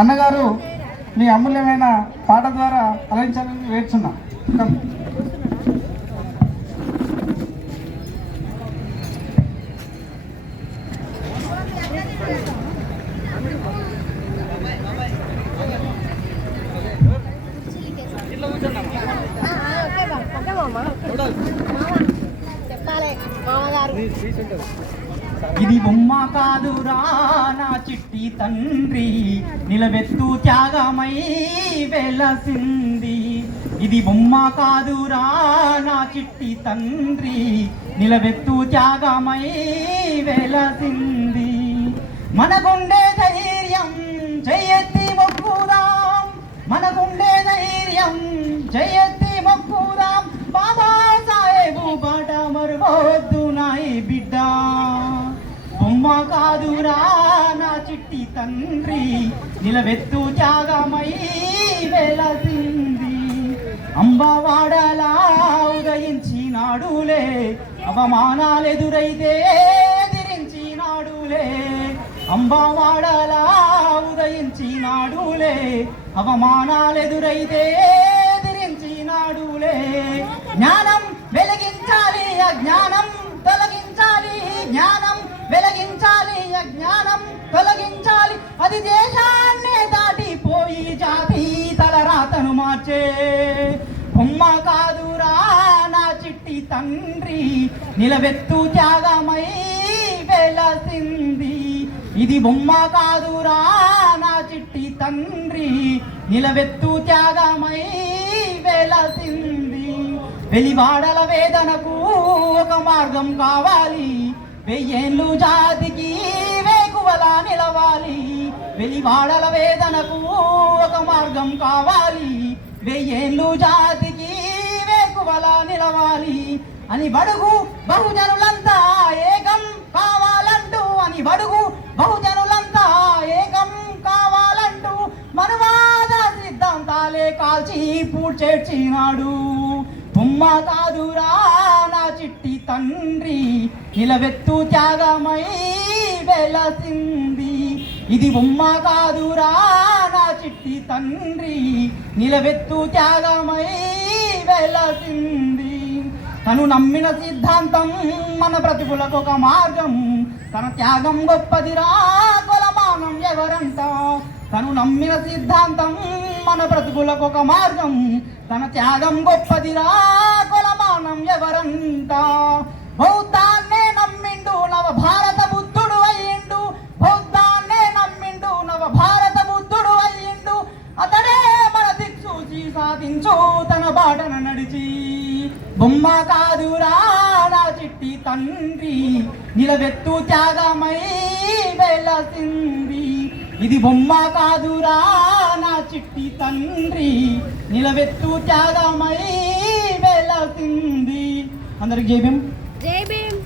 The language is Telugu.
అన్నగారు మీ అమూల్యమైన పాట ద్వారా అలరించాలని వేడుచున్నాం. ఇది బొమ్మ కాదురా నా చిట్టి తండ్రి, నిలబెత్తు త్యాగమై వెలసింది. ఇది బొమ్మ కాదురా నా చిట్టి తండ్రి, నిలబెత్తు త్యాగమై వెలసింది. మనకుండే ధైర్యం చెయ్యెత్తి మొక్కుదాం, మనకుండే ధైర్యం చెయ్యెత్తి మొక్కుదాం. బాబా సాహెబు బాట మరవద్దు నాయి బిడ్డ. బొమ్మ కాదురా నా చిట్టి తండ్రి, నిలబెత్తు త్యాగమై వెలసింది. అంబవాడలా ఉదయించినాడులే, అవమానాలెదురైతే ఎదిరించినాడులే. అంబవాడలా ఉదయించినాడులే, అవమానాలెదురైతే ఎదిరించినాడులే. జ్ఞానం వెలిగించాలి, అజ్ఞానం తొలగించాలి. జ్ఞానం వెలిగించాలి, అజ్ఞానం తొలగించాలి. అది దేశాన్నే దాటిపోయి జాతి తలరాతను మార్చే. బొమ్మ కాదురా నా చిట్టి తండ్రి, నిలబెత్తు త్యాగమై వెలసింది. ఇది బొమ్మ కాదురా నా చిట్టి తండ్రి, నిలబెత్తు త్యాగమై వెలసింది. వెలివాడల వేదనకు ఒక మార్గం కావాలి, వెయ్యేళ్ళు జాతికి వేకువలా నిలవాలి. వెలివాడల వేదనకు ఒక మార్గం కావాలి, వెయ్యేళ్ళు జాతికి వేకువలా నిలవాలి. అని బడుగు బహుజనులంతా ఏకం కావాలంటూ, అని బడుగు బహుజనులంతా ఏకం కావాలంటూ మనువాద సిద్ధాంతాలే కాల్చి పూడ్చేర్చినాడు. బొమ్మ కాదురా నా చిట్టి తండ్రి, నిలబెత్తు త్యాగమై వెలసింది. ఇది బొమ్మ కాదురా నా చిట్టి తండ్రి, నిలబెత్తు త్యాగమై వెలసింది. తను నమ్మిన సిద్ధాంతం మన బ్రతుకులకు ఒక మార్గం, తన త్యాగం గొప్పదిరా కొలమానం ఎవరంట. తను నమ్మిన సిద్ధాంతం మన బ్రతుకులకు ఒక మార్గం, తన త్యాగం గొప్పదిరా కొలమానం ఎవరంట. బౌద్ధాన్నే నమ్మిండు నవ భారత బుద్ధుడు అయ్యిండు, బౌద్ధాన్నే నమ్మిండు నవ భారత బుద్ధుడు అయ్యిండు. అతడే మన దిక్సూచి సాధించు తన బాటన నడిచి. బొమ్మ కాదురా నా చిట్టి తండ్రి, నిలబెత్తు త్యాగమై వెలసింది. ఇది బొమ్మ కాదురా నా చిట్టి తండ్రి, నిలబెత్తు త్యాగమై వెలసింది. అందరికి జై భీమ్.